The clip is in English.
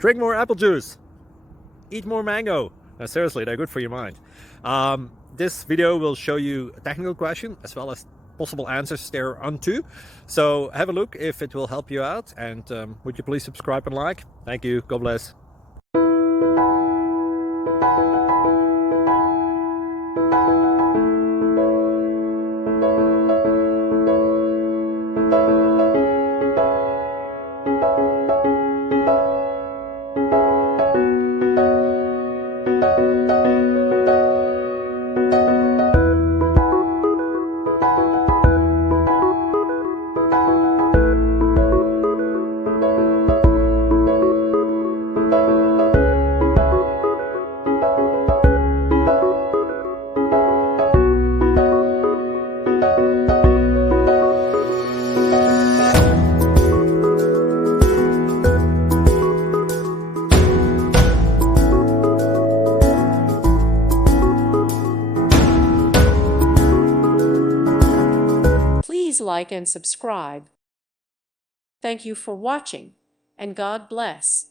Drink more apple juice. Eat more mango. No, seriously, they're good for your mind. This video will show you a technical question as well as possible answers thereunto. So have a look if it will help you out, and would you please subscribe and like? Thank you. God bless. Please like and subscribe. Thank you for watching, and God bless.